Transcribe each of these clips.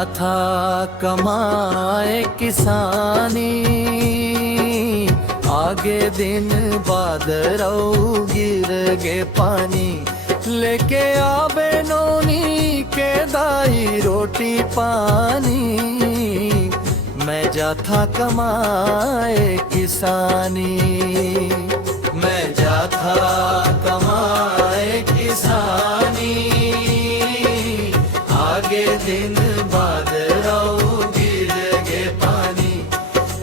था कमाए किसानी, आगे दिन बाद रऊ गिर गे पानी, लेके आवे नोनी के दाई रोटी पानी। मैं जाथा कमाए किसानी, मैं जाथा कमाए किसानी, आगे दिन बाद रऊ गिर गे पानी,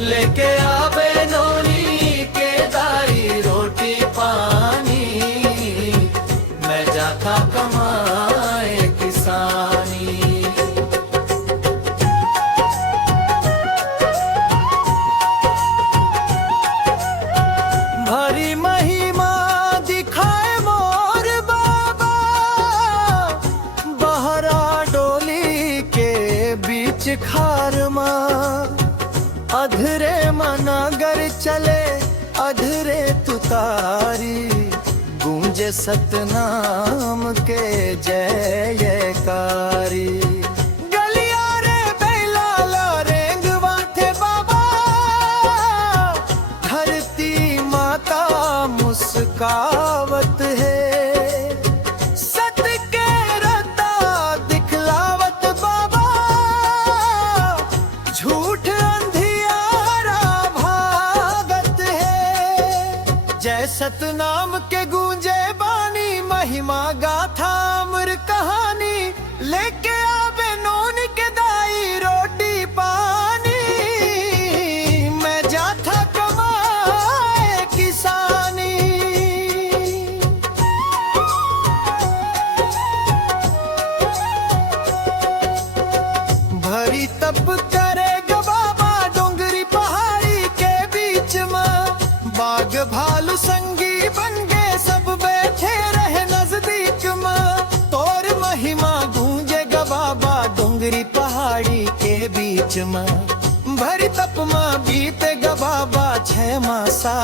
लेके आवे नोनी के दाई रोटी पानी। मैं जाथा कमाए किसानी। भरी महिमा दिखाए मोर बाबा, बहरा डोली के बीच खार माँ। अधरे मनागर चले अधरे तुतारी, गूंजे सतनाम के जय जयकारी। गलियारे बैलाला रेंगवा थे बाबा, धरती माता मुस्कावत है। सत के रता दिखलावत बाबा, झूठ अंधियारा भागत है। जय सतनाम के गूंजे बानी, महिमा गाथा अमर कहानी, लेके आवे नून के दाई रोटी पानी। मैं जाथा कमाए किसानी। भरी तप करे बाबा डोंगरी पहाड़ी के बीच में, बाग भालू संगी बन गए सब बैठे रहे नजदीक में। तोर महिमा गूंजे बाबा डोंगरी पहाड़ी के बीच में। भरी तप में बीते बाबा 6 मासा,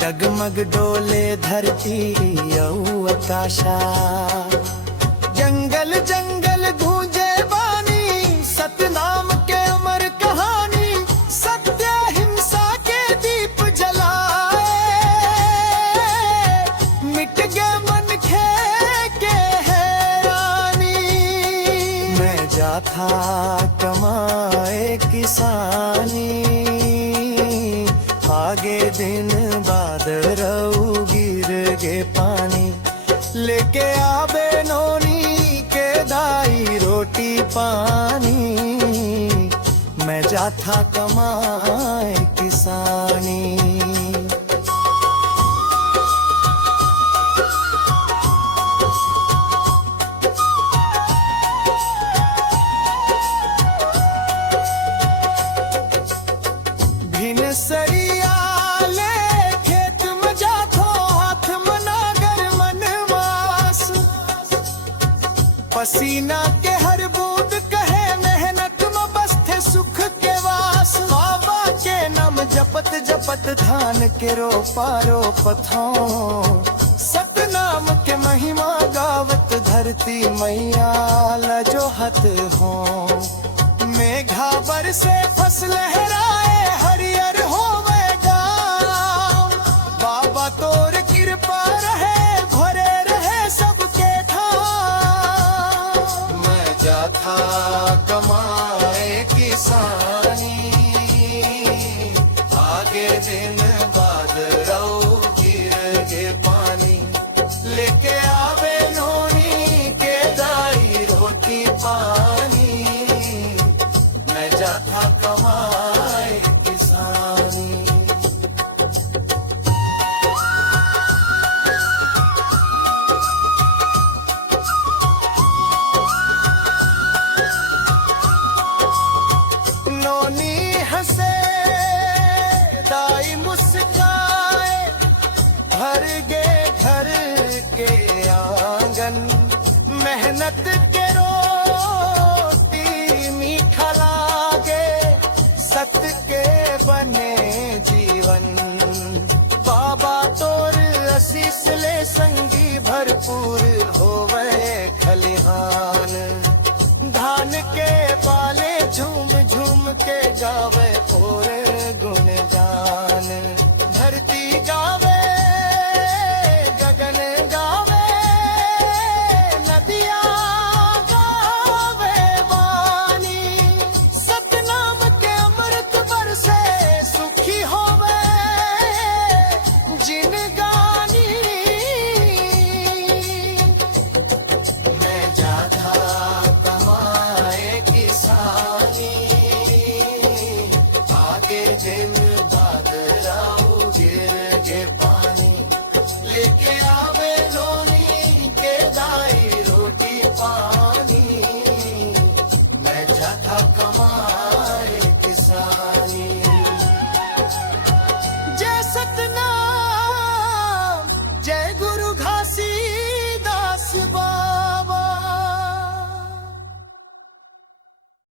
डगमग डोले धरती यऊ आकाशा। जंगल जंगल गूंजे बानी, सतनाम के अमर कहानी। सत्य हिंसा के दीप जलाए, मिट गए मन के हैरानी। मैं जाथा कमाए किसानी, आगे दिन बाद रऊ गिर गे पानी, लेके आवे नोनी के दाई रोटी पानी। मैं जाथा कमाए किसानी। भिन सरिया ले खेत में जाथो, हाथ मनागर मनवास। पसीना के हर बूंद कहे मेहनत में बसथे सुख के वास। बाबा के नाम जपत जपत धान के रोपा रोपथो, सतनाम के महिमा गावत धरती मैया लजोहत हो। मेघा बरसे फसल लहराए हरियर होवे गाँव। बाबा तोर कृपा रहे भरे रहे सबके ठाव। मैं जाथा कमाए किसानी, आगे दिन बाद रऊ गिर गे पानी, लेके आवे नोनी के दाई रोटी पानी। मैं जाथा कमाए किसानी। नोनी हंसे दाई मुस्काए, भर गे